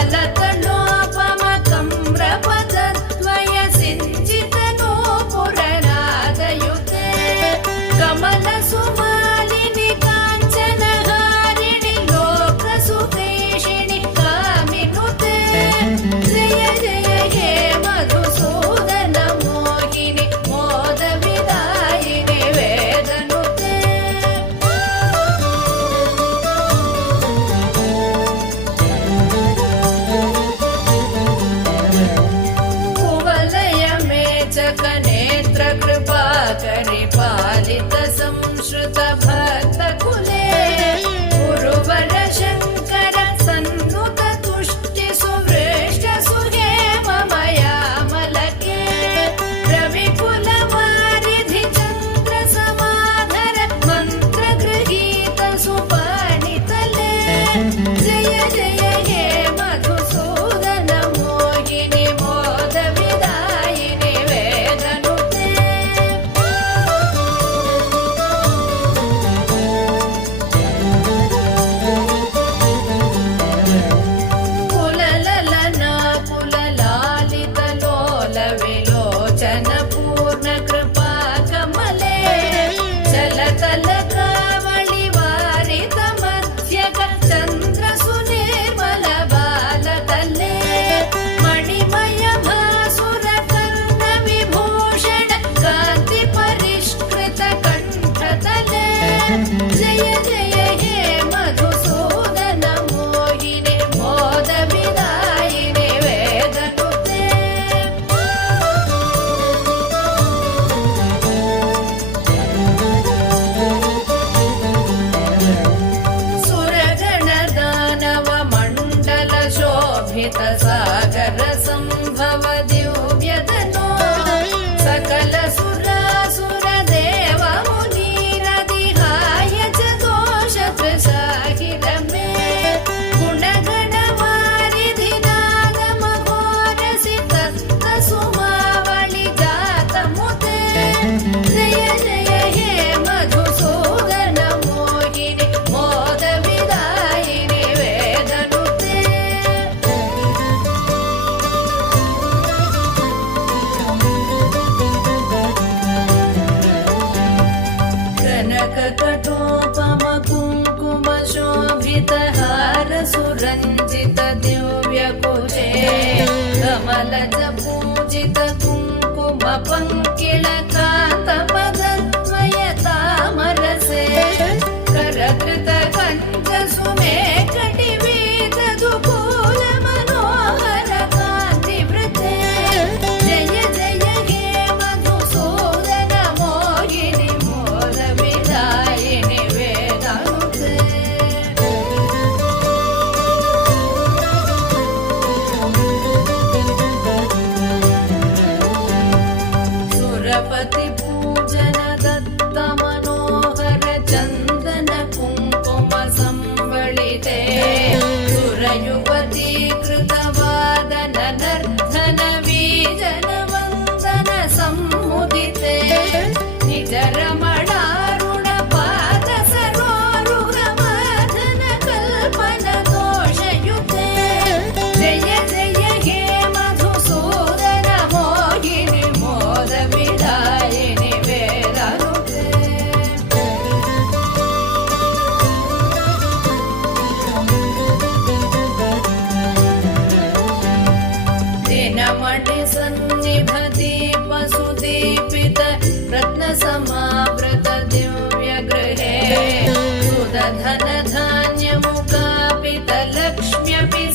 कमलतलोपमकम्रपदद्वय सिञ्चितनूपुरनादयुते कमलसुमालिनि काञ्चनहारिणि लोकसुदेशिनि कामिनुते जय जय हे मधुसूदन मोहिनि मोदविदायिनि वेदनुते कुवलय मेचकनेत्र कृपाकरि पालित संश्रुत भक्तकुले गुरुवर शङ्कर सन्नुत तुष्टि सुवृष्ट सुहेममयामलके रविकुलवारिधि चन्द्र समाधर मन्त्रगृहीत सुपाणितले जय जय हे मधुसूदन मोहिनि मोदविदायिनि वेदनुते कुलललना कुललालितलोल विलोचन पूर्ण कृपा कमले चलतलकावळि वारित मध्यक चन्द्र सुनिर्मल बालतले मणिमय भासुर कर्ण विभूषण कान्ति परिष्कृत कण्ठतले जय जय हे मधुसूदन मोहिनि मोदविदायिनि वेदनुते सुरगणदानव मण्डल शोभित सागर सम्भव दिव्यतनो सकल सुरासुर देव मुनीरदिहाय च दोष त्रिसाहिर मे गुणगण वारिधि नाद मघोरसि तत्त सुमावळि जातमुते जय जय हे मधुसूदन मोहिनि मोदविदायिनि वेदनुते कनककटोपम कुङ्कुम शोभित हार सुरञ्जित दिव्यकुचे कमलज पूजित कुङ्कुम पङ्किल कान्त पदद्वय तामरसे करकृत कञ्च सुमेकटि वेददुकूल मनोहर कान्तिवृते जय जय हे मधुसूदन मोहिनि मोदविदायिनि वेदनुते सुरपति पूजन दत्त मनोहर चन्दन कुङ्कुम संवलिते सुरयुवती कृतवादन नर्धन वीजन वन्दन सम्मुदिते निज रमणारुण पाद सरोरुह माधन कल्पन दोषयुते जय जय हे मधुसूदन मोहिनि मोदविदायिनि वेदनुते दिनमणि सन्निभ दीप सुदीपित रत्न समावृत दिव्य गृहे सुदधन धान्य मुकापित लक्ष्म्यपि